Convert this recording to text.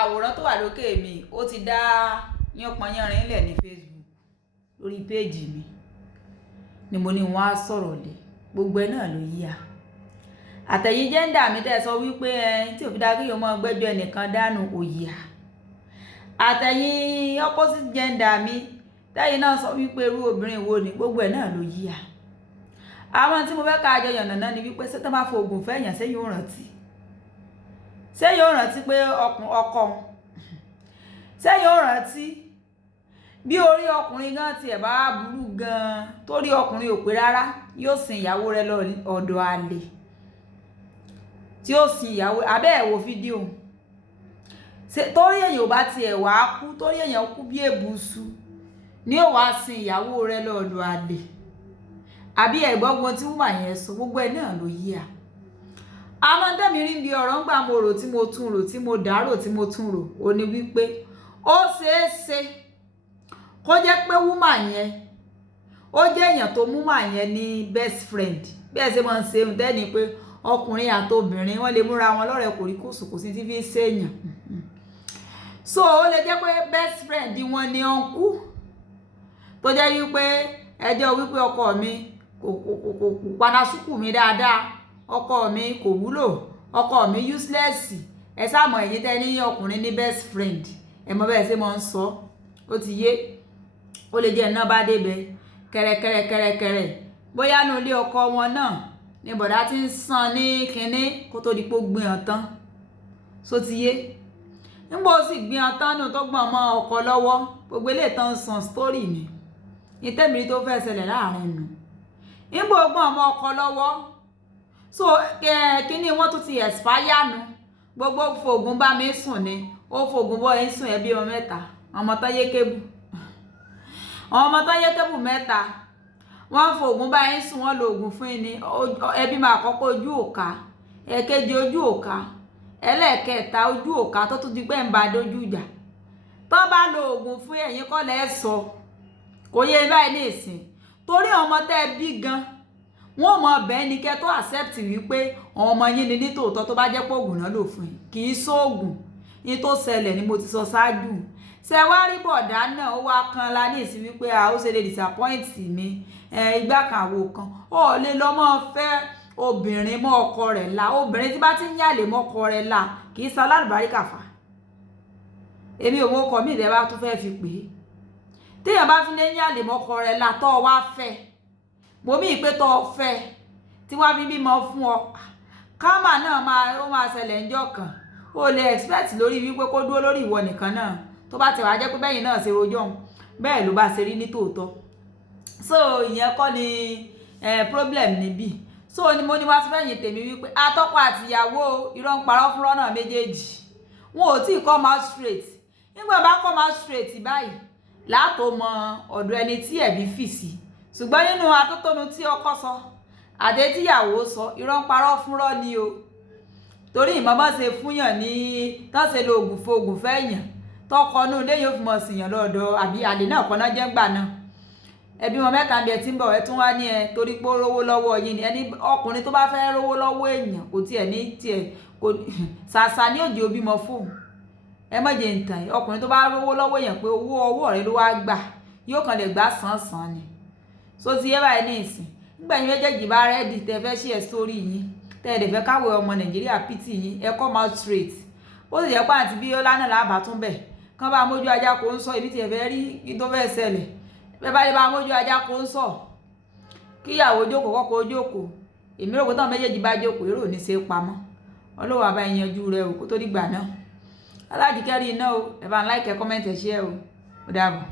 àwòrán tó wà lókè mi ó ti dá yánpọnyánrin lẹ̀ ní Facebook lórí péèjì mi ni mo ní wọ́n á sọ̀rọ̀ lé gbogbo ẹ̀ náà ló yíya àtẹ̀yìn jẹ́ńdà mi tẹ́ sọ wípé tí ò fi dá kí o mọ gbẹ́jọ́ ẹnìkan dànù òyìá àtẹ̀yìn opposite gender mi tẹ́yìn náà sọ wípé irú obìnrin wo ni gbogbo ẹ̀ náà ló yíya àwọn tí mo fẹ́ ká àjọyọ̀ nàná ni wípé ṣé tó bá fògùn fẹ́yàn ṣé yóò rántí pé ọkọ ṣé yóò rántí bí orí ọkùnrin gan tiẹ̀ bá burú gan torí ọkùnrin ò pé rárá yóò sin ìyàwó rẹ̀ lọ ọ̀dọ̀ àlè tí ó sin ìyàwó abẹ́ ẹ̀ wo fídíò torí èèyàn ò bá tiẹ̀ wá kú torí èèyàn kú bí èbùsù ni ó wá sin ìyàwó rẹ̀ lọ́dọ̀ àlè àbí ẹ̀gbọ́gbọ́n tí wọ́n yẹn sọ gbogbo ẹ̀ náà ló yí à àmọ́ tẹ́mi rí bí ọ̀rọ̀ ń gbà mo rò tí mo tún rò tí mo dárò tí mo tún rò ó ní wípé ó ṣeé ṣe kó jẹ́ pé wúmà yẹn ó jẹ́ èèyàn tó mú mà yẹn ní best friend bí ẹ ṣe máa ń ṣe ń tẹ́ni pé ọkùnrin àti obìnrin wọ́n lè múra wọn lọ́rẹ̀ẹ́ kòríkòsùn kò sí tí fi ṣèèyàn so ó lè jẹ́ pé best friend wọn ni ọ̀nkú tó jẹ́ wípé ẹjọ́ wípé ọkọ mi kò padà sùkù mi dáadáa ọkọ mi kò wúlò ọkọ mi useless ẹ sáàmù ẹ̀yin tẹ́ ní ọkùnrin ní best friend ẹ mọ bẹ́ẹ̀ ṣe máa ń sọ ó ti yé ó lè jẹ́ iná bá débẹ̀ kẹrẹkẹrẹkẹrẹkẹrẹ bóyá ní ilé ọkọ wọn náà ní bọ̀dá tí ń san ní kinní kó tó di pé ó gbìyàn tán só ti yé nígbà ó sì gbìyàn tán nù tó gbọ̀n mọ́ ọkọ lọ́wọ́ gbogbo eléyìí tán san story ni ìtẹ́mìrí tó fẹ́ ṣẹlẹ̀ láàrin nù nígbà ó gbọ̀n mọ́ ọkọ lọ́wọ́ so kinní wọ́n tún ti expire nù gbogbo fògùn bá mi sùn ni ó fògùn bọ́ ẹ̀ ń sùn ẹbí ọmọ mẹ́ta ọmọ tán yé kébù ọmọ tán yé kébù mẹ́ta wọ́n fògùn bá ẹ̀ ń sùn wọ́n lo oògùn fún ẹni ẹbí máa kọ́kọ́ ojú òka ẹ̀kejì ojú òka ẹlẹ́ẹ̀kẹta ojú òka tó tún di pé ń ba dójú ìjà tó bá lo oògùn fún ẹ̀yin kọ́ lẹ́ sọ kò yẹ báyìí ní ìsìn torí ọmọ tẹ́ bí gan wọ́n mọ bẹ́ẹ̀ ni kẹ́ tó accept wípé ọmọ yín ni nítòótọ́ tó bá jẹ́ pé oògùn náà lò fún yín kì í sóògùn ní tó ṣẹlẹ̀ ni mo ti sọ ṣáájú ṣe wá rí bọ̀dá náà ó wá kan la ní ìsìn wípé ó ṣe lè disappoint mi ìgbà kan àwo kan ó lè lọ mọ́ fẹ́ obìnrin mọ́ ọkọ rẹ̀ la obìnrin tí bá ti ń yàlè mọ́ ọkọ rẹ̀ la kì í sa alálùbáríkà fà èmi ò mọ́ ọkọ mi ìdẹ́ bá tún fẹ́ fi pè é téèyàn bá fi lé yàlè mọ́ ọkọ rẹ̀ la tọ́ wá fẹ́ mo mí pé tọ́ fẹ́ tí wá fi bímọ fún ọ kámà náà máa ṣẹlẹ̀ ńjọ́ kan o lè expect lórí wípé kó dúró lórí ìwọ nìkan náà tó bá ti wá jẹ́ pé bẹ́yìn náà ṣe rojọ́ bẹ́ẹ̀ ló bá ṣe rí ní tòótọ́ so ìyẹn kọ́ ni problem níbí so ni mo ní wá sí fẹ́yìn tèmi wípé atọ́kọ àtìyàwó irọ́ ń parọ́ fúnrọ́ náà méjèèjì wọn ò tí ì come out straight nígbà bá come out straight báyìí látò mọ ọ̀dọ̀ ẹni tí ẹ̀bí fì sí ṣùgbọ́n nínú atótónu tí ọkọ sọ àdé tíyàwó sọ irọ́ ń parọ́ fúnrọ́ ni o torí ìmọ̀mọ́ ṣe fúnyàn ní tán ṣe lo oògùn fògùn fẹ́yàn tọkọ inú ilé yóò fi mọ̀ síyàn lọ́dọ̀ àbí àlè náà kọ́ná jẹ́ gbà náà ẹbí wọn mẹ́ta bí ẹ ti ń bọ̀ ẹ tún wá ní ẹ torí pé ó rówó lọ́wọ́ yín ni ẹni ọkùnrin tó bá fẹ́ rówó lọ́wọ́ èèyàn kò tiẹ̀ ní tiẹ̀ kò ṣàṣà ní òjì òbímọ fóun ẹ mọ̀jẹ̀ ń tàn ọkùnrin tó bá rówó lọ́wọ́ èèyàn pé owó ọwọ́ rẹ ló wá gbà yóò kàn lè gbà sàn ni so ti yé báyìí ní ìsìn nígbà yín méjèèjì bá rẹ́ẹ̀dì tẹ fẹ́ ṣe ẹ̀ sórí yín tẹ́ ẹ̀ dẹ̀ fẹ́ káwé ọmọ nàìjíríà pìtì yín ẹ come out straight ó sì jẹ́ pé àǹtí Bíọ́lá náà lábà tún bẹ̀ kán bá mójú ajá kó ń sọ ibi tí ẹ fẹ́ rí kí tó fẹ́ ṣẹlẹ̀ bẹ́ẹ̀ bá lè bá mójú ajá kó ń sọ kíyàwó jókòó kọ́kọ́ jókòó èmi rò pé táwọn méjèèjì bá jókòó èrò ní ṣe pamọ́ ọlọ́wọ́ àbá ìyanjú rẹ o kó tó dìgbà náà aláàjíkẹ́rì iná o ẹ bá ń like ẹ comment ẹ share o ó dàbọ̀.